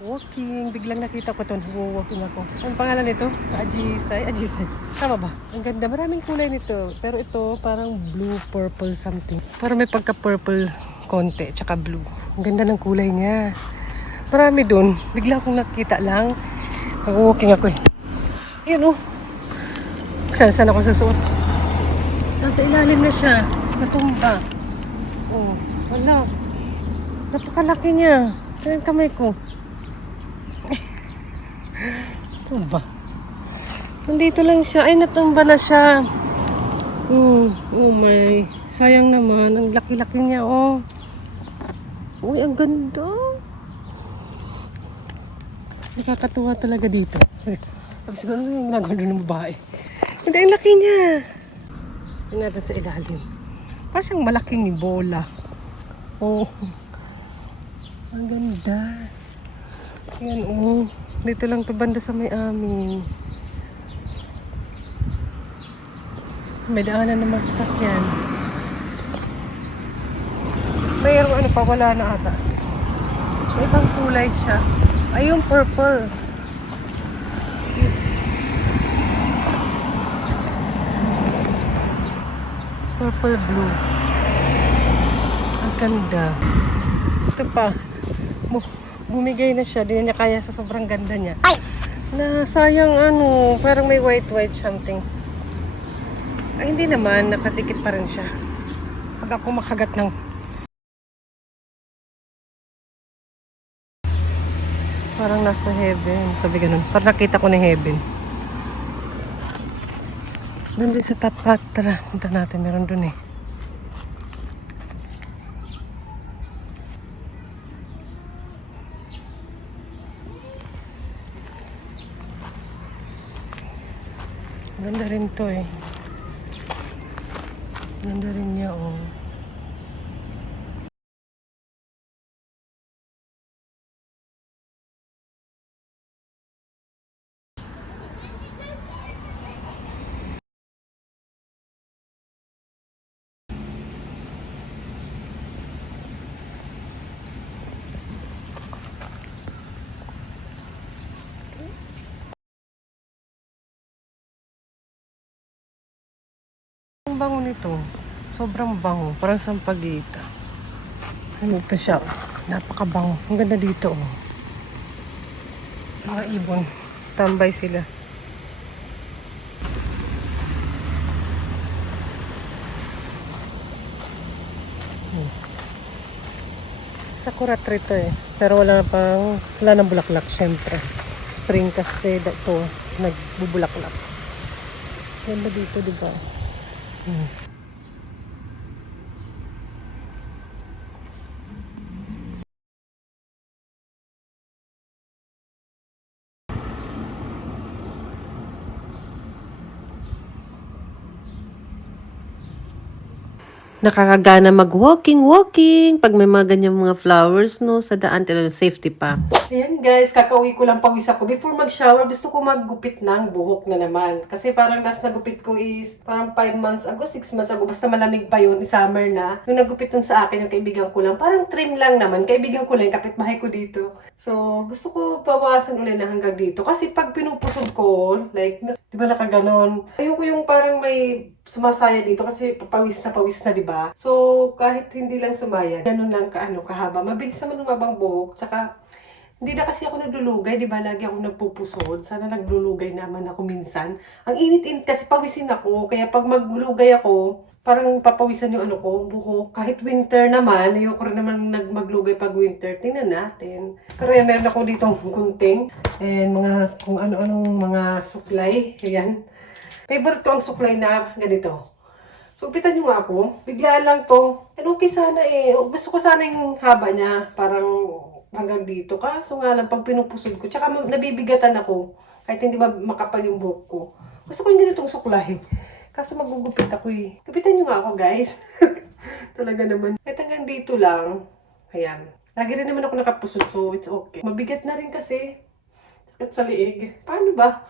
Walking. Biglang nakita ko ito. Walking ako. Ang pangalan nito? Ajisay. Ajisay. Tama ba? Ang ganda. Maraming kulay nito. Pero ito parang blue, purple something. Parang may pagka-purple konti. Tsaka blue. Ang ganda ng kulay niya. Marami dun. Bigla akong nakita lang. Mag-walking ako eh. Ayan oh. Saan ako susuot? Nasa ilalim na siya. Natumba. Oh. Wala. Napakalaki niya. Saan yung kamay ko? Tumba. Nandito lang siya. Ay, natumba na siya. Oh my. Sayang naman. Ang laki-laki niya, oh. Uy, ang ganda. Nakakatuwa talaga dito. Sabi siguro yung ginagawa ng babae. Hindi, ang laki niya. Tingnan natin sa ilalim. Parang siyang malaking bola. Oh. Ang ganda. Yan, oh. Dito lang to banda sa may amin. May daanan na masasakyan. Mayroon ano pa, wala na ata. May ibang kulay siya. Ay, yung purple. Purple blue. Ang ganda. Ito pa. Bumigay na siya. Di na niya kaya sa sobrang ganda niya. Ay! Na sayang ano. Parang may white something. Ay, hindi naman. Nakadikit pa rin siya. Pag ako makagat ng parang nasa heaven. Sabi ganun. Parang nakita ko na heaven. Doon din sa tapat. Tara, punta natin. Meron doon eh. Ganda rin to eh. Ganda rin niya oh. Ang bango nito. Sobrang bango. Parang sampagita. Ano ito siya? Napakabango. Ang ganda dito oh. Mga ibon. Tambay sila. Sakura tree to eh. Pero wala nang bulaklak syempre. Spring kasi ito nagbubulaklak. Ganda dito, di ba? Nakakagana mag-walking pag may mga ganyang mga flowers, no, sa daan, talaga safety pa. Ayan guys, kakauwi ko lang pawis ako. Before mag-shower, gusto ko maggupit ng buhok na naman. Kasi parang last nagupit ko is parang 5 months ago, 6 months ago. Basta malamig pa yun, summer na. Yung nagupit nun sa akin, yung kaibigan ko lang, parang trim lang naman. Kaibigan ko lang, kapitbahay ko dito. So, gusto ko bawasan ulit na hanggang dito. Kasi pag pinupusod ko, like, di ba nakaganon? Ayoko yung parang may sumasaya dito kasi pawis na, di ba? So, kahit hindi lang sumaya, ganun lang kahaba. Mabilis naman lumabang buhok, tsaka hindi na kasi ako naglulugay, di ba? Lagi ako nagpupusod. Sana naglulugay naman ako minsan. Ang init-init kasi pawisin ako. Kaya pag maglugay ako, parang papawisan yung buhok. Kahit winter naman, ayoko rin naman maglugay pag winter. Tingnan natin. Pero yan, meron ako ditong gunting. And mga, kung ano-anong mga suklay. Ayan. Favorite ko ang suklay na ganito. So, upitan nyo nga ako. Biglaan lang to. And okay sana eh. Gusto ko sana yung haba niya. Parang hanggang dito. Kaso nga lang, pag pinupusod ko. Tsaka nabibigatan ako. Kahit hindi ba makapal yung buhok ko. Gusto ko yung ganitong suklay. Kaso magugupit ako eh. Gupitan nyo nga ako guys. Talaga naman. Kahit hanggang dito lang. Ayan. Lagi rin naman ako nakapusod. So, it's okay. Mabigat na rin kasi. Sakit sa liig. Paano ba?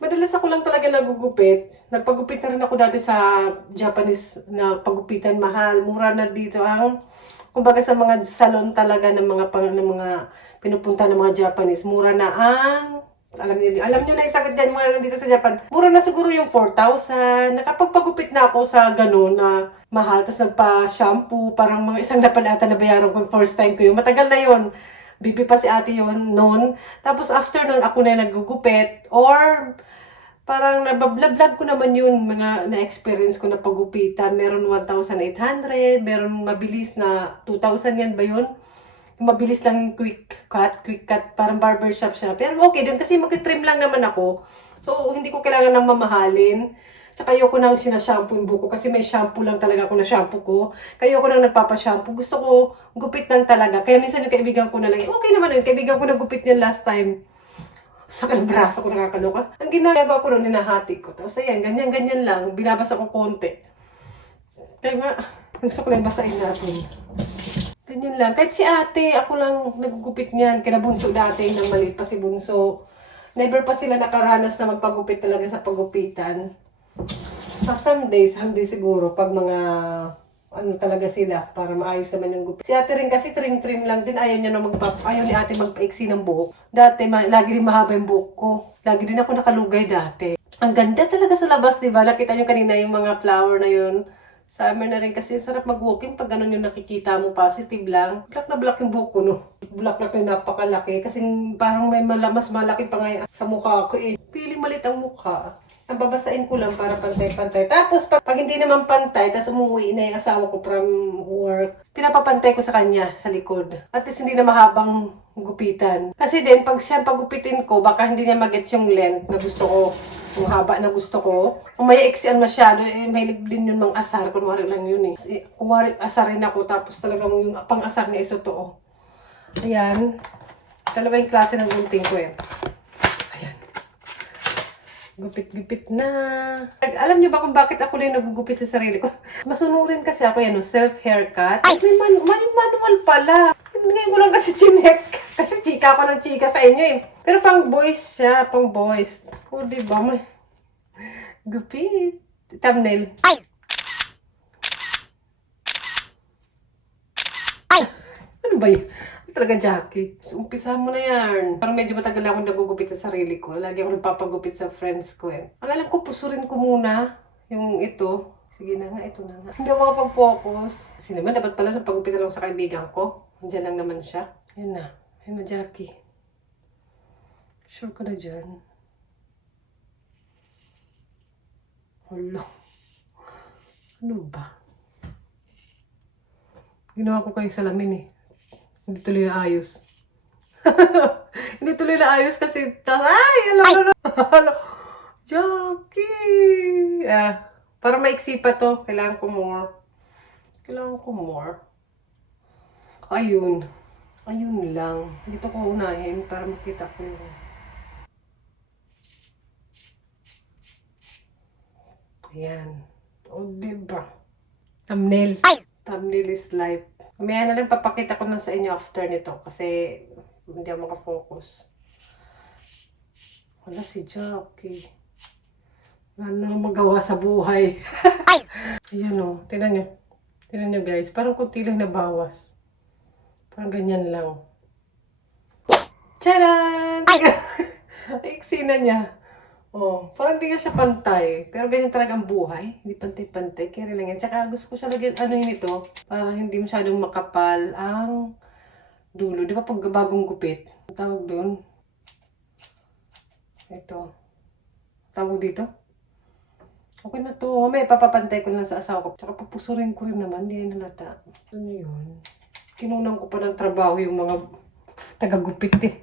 Madalas ako lang talaga nagugupit. Nagpagupit na rin ako dati sa Japanese na pagupitan mahal. Mura na dito ang Kumbaga sa mga salon talaga ng mga pinupunta ng mga Japanese, mura na ang alam niyo na isagot dyan mga nandito sa Japan. Mura na siguro yung 4,000. Nakapagpagupit na ako sa ganun na mahal. Tapos nagpa-shampoo. Parang mga isang dapat ata na bayaran ko yung first time ko yun. Matagal na yun. Bibi pa si ate yun noon. Tapos after noon, ako na yung nagugupit. Or parang nabablog ko naman yun. Mga na-experience ko na pagupitan. Meron 1,800. Meron mabilis na 2,000 yan ba yun? Mabilis lang yung quick cut, parang barbershop siya. Pero okay din kasi mag-trim lang naman ako. So, hindi ko kailangan ng mamahalin. Saka ayoko nang sinashampoo yung buko kasi may shampoo lang talaga ako na shampoo ko. Kaya ayoko nang nagpapashampoo. Gusto ko gupit lang talaga. Kaya minsan yung kaibigan ko na lang, okay naman yun. Kaibigan ko na gupit niyan last time. Laka ng braso ko nakakaloka. Ang ginagawa ko nun, hinahati ko. Tapos ayan, ganyan lang. Binabasa ko konti. Kaya nga, gusto ko lang basahin natin. Ganyan lang. Kahit si ate, ako lang nagugupit niyan. Kina Bunso dati, nang maliit pa si Bunso. Never pa sila nakaranas na magpagupit talaga sa pagupitan. Sa some days siguro, pag mga, ano talaga sila, para maayos naman yung gupit. Si ate rin kasi trim lang din. Ayaw ni ate magpaiksi ng buhok. Dati, lagi rin mahaba yung buhok ko. Lagi din ako nakalugay dati. Ang ganda talaga sa labas, di ba? Nakita nyo kanina yung mga flower na yun. Summer na rin kasi sarap mag-walking pag ganun yung nakikita mo, positive lang. Black na black yung buhok ko, no? Black na napakalaki kasi parang may mas malaki pa nga sa mukha ko eh. Piling malit ang mukha. Ang babasain ko lang para pantay-pantay. Tapos pag hindi naman pantay, tapos umuwi na yung asawa ko from work, pinapapantay ko sa kanya sa likod. At least hindi na mahabang gupitan. Kasi din, pag siya pagupitin ko, baka hindi niya magets yung length na gusto ko. Yung haba na gusto ko. Kung may eksian masyado, may din yun mang asar. Kunwari lang yun eh. Kunwari asarin ako, tapos talagang yung pang-asar niya is totoo. Ayan. Dalawa yung klase ng gunting ko eh. Ayan. Gupit-gupit na. Alam niyo ba kung bakit ako lang nagugupit sa sarili ko? Masunurin kasi ako yan, self-haircut. Ay, may manual pala. Ngayon ko lang kasi chinek. Kasi chika ako ng chika sa inyo eh. Pero pang boys siya, pang boys. O, diba? May gupit. Thumbnail. Ay! Ano ba yun? Talaga, Jackie. So, umpisa mo na yan. Parang medyo matagal akong nagugupit sa sarili ko. Lagi ako nagpapagupit sa friends ko eh. Ang alam ko, pusurin ko muna yung ito. Sige na nga, ito na nga. Hindi ako makapag-focus. Kasi naman, dapat pala napagupit na lang sa kaibigan ko. Diyan lang naman siya. Yan na. Yan na, Jackie. Sure ka na dyan. Hala. Ano ba? Ginawa ko kayong salamin eh. Hindi tuloy na ayos. Hindi tuloy na ayos kasi, ay, alam. Jackie! Para maiksi pa to, kailangan ko more. Ayun. Ayun lang. Dito ko unahin para makita ko yung... Ayan. O, diba? Thumbnail. Ay! Thumbnail is life. Mamaya na lang papakita ko lang sa inyo after nito kasi hindi ako makafocus. Wala si Jackie. Wala na magawa sa buhay. Ayan o. Tingnan nyo. Tingnan nyo guys. Parang kunti lang nabawas. Parang ganyan lang. Charan! Iksi na niya. Oh, parang hindi nga siya pantay. Pero ganyan talaga ang buhay. Hindi pantay-pantay. Kaya lang yan. Tsaka gusto ko siya lagyan, ano yun ito, para hindi masyadong makapal ang dulo. Di ba pag bagong gupit? Ang tawag doon? Ito. Tawag dito? Okay na to. May papapantay ko lang sa asawa ko. Tsaka papusurin ko rin naman. Hindi yan halata. Ano yun? Kinunan ko pa ng trabaho yung mga taga-gupit eh.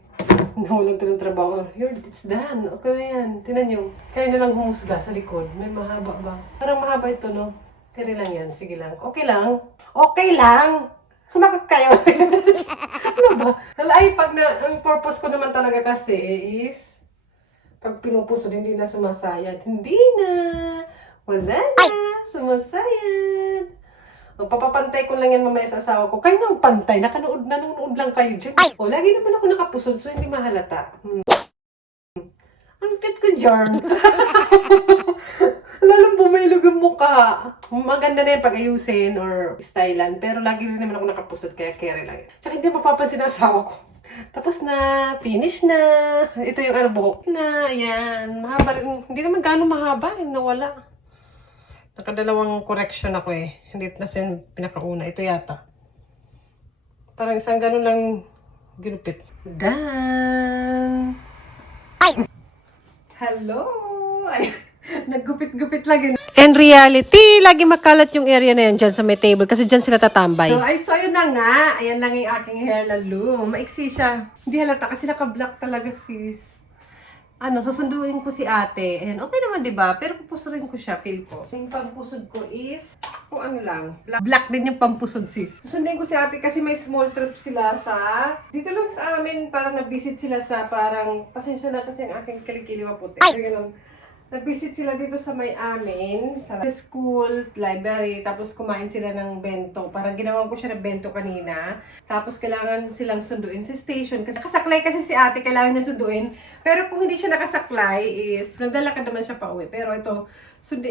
Nawalan ito ng trabaho. Here, it's done. Okay na yan. Tinan nyo. Kaya na lang humusga sa likod. May mahaba ba? Parang mahaba ito, no? Kaya lang yan. Sige lang. Okay lang. Okay lang! Sumagot kayo. Ano ba? Ay, ang purpose ko naman talaga kasi is pag pinupuso, hindi na sumasayad. Hindi na. Wala na. Sumasayad. Papapantay ko lang yan mamaya sa asawa ko. Kayo nang pantay, nanonood lang kayo dyan. O, lagi naman ako nakapusod, so hindi mahalata. Ang cute ko, Jarn. Lalang bumailog yung mukha. Maganda na yung pag-ayusin or stylan. Pero lagi rin naman ako nakapusot, kaya carry lang. Tsaka hindi mapapansin ang asawa ko. Tapos na, finish na. Ito yung buhok na, ayan. Mahaba rin. Hindi naman gano'ng mahaba, nawala. Nakadalawang correction ako eh. Hindi na siya yung pinakauna. Ito yata. Parang isang gano'n lang ginupit. Done! Ay! Hello! Ay, naggupit-gupit lagi. In reality, lagi makalat yung area na yan dyan sa may table kasi dyan sila tatambay. So yun na nga. Ayan lang yung aking hair lalo. Maiksi siya. Hindi halata kasi naka-black talaga, sis. Susunduin ko si ate. Ayan, okay naman, diba? Pero pupusurin ko siya, feel ko. Yung pampusod ko is, kung ano lang, black din yung pampusod, sis. Susundin ko si ate kasi may small trip sila sa, dito lang sa amin, parang na-visit sila sa, parang, pasensya na kasi ang aking kilikili maputi. Ay! Ganun. Nag-visit sila dito sa may amin, sa school, library, tapos kumain sila ng bento. Parang ginawa ko siya ng bento kanina. Tapos kailangan silang sunduin sa station. Kasi nakasaklay kasi si ate, kailangan niya sunduin. Pero kung hindi siya nakasaklay is, naglalakad naman siya pa uwi. Pero ito,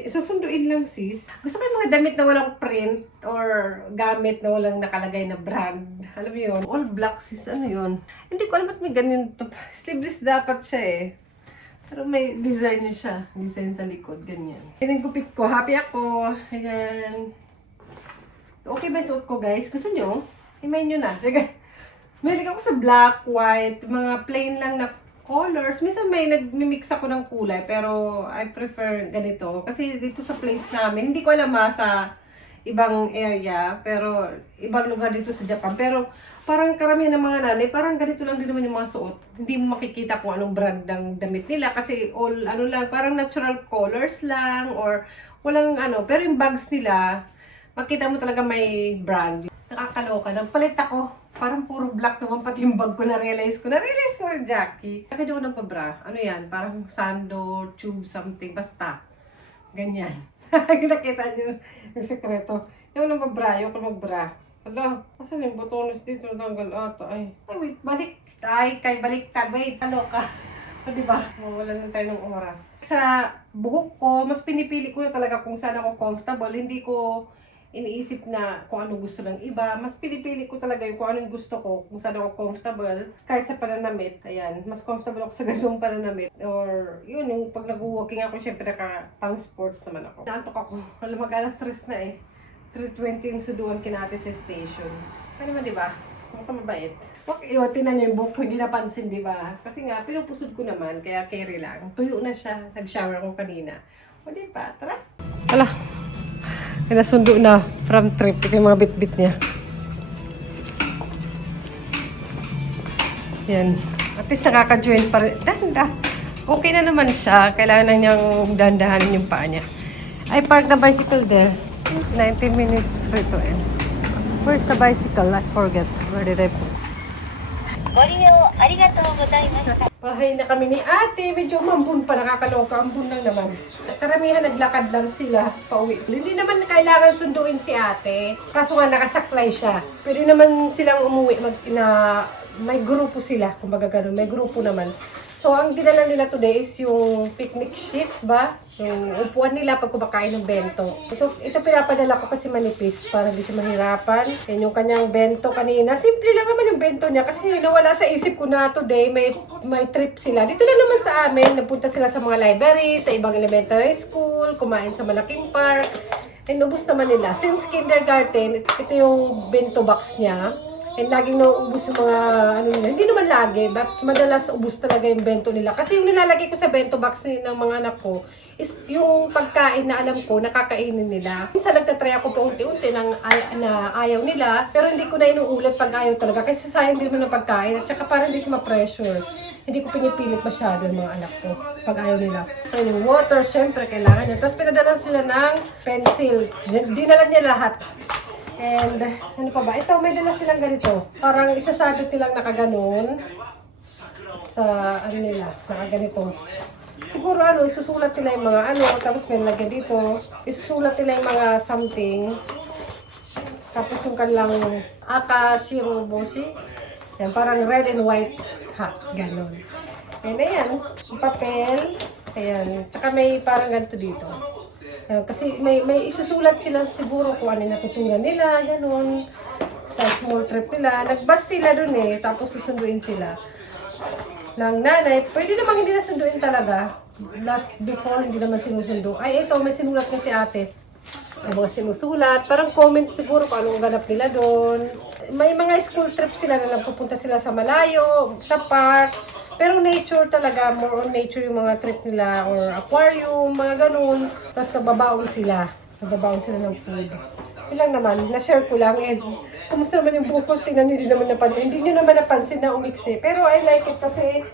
susunduin lang sis. Gusto ko yung mga damit na walang print or gamit na walang nakalagay na brand. Alam mo yun? All black sis, ano yun? Hindi ko alam ba't may ganyan to. Sleeveless dapat siya eh. Pero may design niya siya. Design sa likod. Ganyan. Pinagupit ko. Happy ako. Ayan. Okay ba yung suot ko, guys? Gusto nyo? Himayin nyo na. Mahilig ako sa black, white, mga plain lang na colors. Minsan may nag-mix ako ng kulay. Pero I prefer ganito. Kasi dito sa place namin, hindi ko alam sa ibang area. Pero ibang lugar dito sa Japan. Pero parang karamihan ng mga nanay, parang ganito lang din naman yung mga suot. Hindi mo makikita kung anong brand ng damit nila kasi all, lang, parang natural colors lang or walang Pero yung bags nila, makita mo talaga may brand. Nakakaloka. Nagpalit ako. Parang puro black naman pati yung bag ko. Na-realize mo rin, Jackie. Bakit ako ng pabra? Ano yan? Parang sando, tube, something. Basta. Ganyan. Nakita nyo yung sekreto. Yung ng pabra, yung magbra. Hala, asan yung botones dito? Tanggal ata, ay. Ay, wait, balik. Ay, baliktad. Wait, ano ka? O, diba? Wala na tayo ng oras. Sa buhok ko, mas pinipili ko na talaga kung saan ako comfortable. Hindi ko iniisip na kung ano gusto ng iba. Mas pinipili ko talaga yung kung anong gusto ko, kung saan ako comfortable. Kahit sa pananamit, ayan. Mas comfortable ako sa ganung pananamit. Or, yun, yung pag nag-walking ako, syempre pang sports naman ako. Naantok ako. Alam, mag-alas 3 na eh. 3:20 yung suduan kinate sa station. Ano naman, di ba? Mukhang mabait. Okay, tinan niyo yung buhok ko, hindi napansin, di ba? Kasi nga, pinupusod ko naman, kaya carry lang. Tuyo na siya. Nag-shower ko kanina. O, di ba? Tara. Hala. Nasundo na from trip. Ito yung mga bit-bit niya. Yan. At least nakaka-join pa rin. Danda. Okay na naman siya. Kailangan na niyang dandahanin yung paa niya. I parked the bicycle there. 19 minutes free to end. Where's the bicycle? I forget. Where did I put? Pahay na kami ni ate. Medyo mambun pa. Nakakaloka. Ambun lang naman. Karamihan naglakad lang sila pauwi. Hindi naman kailangan sunduin si ate. Kaso nga nakasaklay siya. Pwede naman silang umuwi. May grupo sila. Kumbaga ganun. May grupo naman. So, ang dinala nila today is yung picnic sheets ba? Yung upuan nila pag kumakain ng bento. Ito pinapadala ko kasi manipis para hindi siya mahirapan. Yan yung kanyang bento kanina. Simple lang naman yung bento niya kasi nawala sa isip ko na today may trip sila. Dito lang naman sa amin. Napunta sila sa mga library, sa ibang elementary school, kumain sa malaking park. And ubus naman nila. Since kindergarten, ito yung bento box niya. And laging nauubos yung mga nila. Hindi naman lagi, but madalas ubos talaga yung bento nila. Kasi yung nilalagay ko sa bento box ng mga anak ko is yung pagkain na alam ko, nakakainin nila. Minsan nagtatry ako paunti-unti na ayaw nila, pero hindi ko na inuulit pag ayaw talaga. Kasi sayang din mo ng pagkain, at saka parang hindi siya ma-pressure. Hindi ko pinipilit masyado yung mga anak ko pag ayaw nila. So, yung water, syempre, kailangan niya. Tapos pinadala sila ng pencil. Dinala niya lahat. And, ano pa ba? Ito, may dala silang ganito. Parang isasabit nilang nakaganon sa, nila, nakaganito. Siguro, isusulat nila yung mga tapos may lagyan dito. Isusulat nila yung mga something. Tapos yung kanilang Akashiroboshi. Yan, parang red and white hat, ganon. Ayan na yan. Yung papel. Ayan. Tsaka may parang ganito dito. Ayan, kasi may isusulat sila siguro kung ano yung natutunan nila. Ganun. Sa small trip nila. Nagbas sila dun eh. Tapos susunduin sila ng nanay. Pwede namang hindi na sunduin talaga. Last before, hindi naman sinusundo. Ay, ito, may sinulat na si ate. Ang mga sinusulat. Parang comment siguro kung anong ganap nila doon. May mga school trip sila na nagpupunta sila sa malayo, sa park. Pero nature talaga, more on nature yung mga trip nila or aquarium, mga ganun. Tapos nagbabaon sila. Nagbabaon sila ng food. Yun lang naman, na-share ko lang. And kumusta naman yung buhok ko? Tingnan nyo, hindi naman napansin. Hindi nyo naman napansin na umiksi. Pero I like it kasi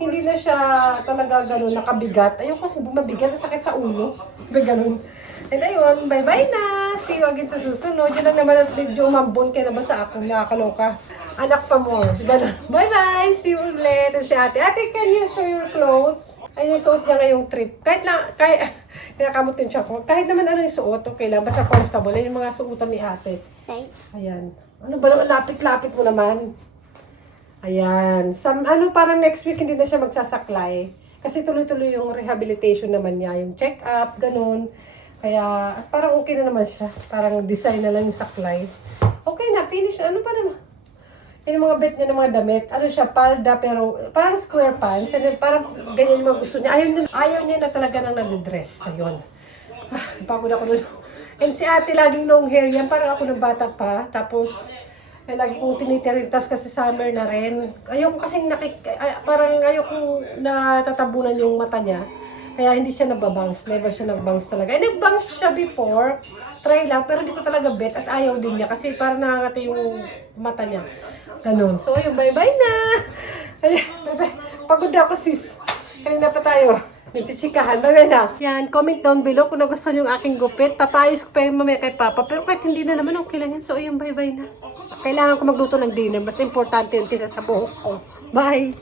hindi na siya talaga ganun nakabigat. Ayoko kasi bumabigat, sakit sa ulo. May ganun. And ayun, bye-bye na. See you again sa susunod. Yun lang naman ang video mambon kaya na ba sa ako? Nakakaloka. Anak pa mo. Ganun. Bye-bye. See you ulit. And si ate, ate, can you show your clothes? Ayun yung suot niya ngayong trip. Kahit kinakamot yung siya ko. Kahit naman ano yung suot, okay lang. Basta comfortable. Ayun yung mga suotan ni ate. Ayan. Ano ba naman, lapit-lapit mo naman. Ayan. Parang next week hindi na siya magsasaklay. Kasi tuloy-tuloy yung rehabilitation naman niya. Yung check-up, ganun. Kaya parang okay na naman siya. Parang design na lang yung saklay. Okay na, finish. Ano pa naman? Yung mga bet niya ng mga damit. Ano siya, palda, pero parang square pants. And then parang ganyan yung mga gusto niya. Ayaw niya na talaga nang nag-dress. Ayun. Napagod ako doon. And si ate laging long hair yan. Parang ako ng bata pa. Tapos, lagi kong tinitiritas kasi summer na rin. Ayoko kasing parang ayoko natatabunan yung mata niya. Kaya hindi siya nagbabangs. Never siya nagbangs talaga. Eh, nagbangs siya before. Try lang. Pero hindi ko talaga bet. At ayaw din niya. Kasi parang nakakati yung mata niya. Ganun. So, ayun. Bye-bye na. Pagod ako, sis. Kanina pa tayo. Nagsichikahan. Bye-bye na. Yan. Comment down below kung nagustuhan yung aking gupit. Papayos ko pa yung mamaya kay Papa. Pero kahit hindi na naman, okay lang yan. So, ayun. Bye-bye na. Kailangan ko magluto ng dinner. Mas importante yun kaysa sa buhok ko. Bye!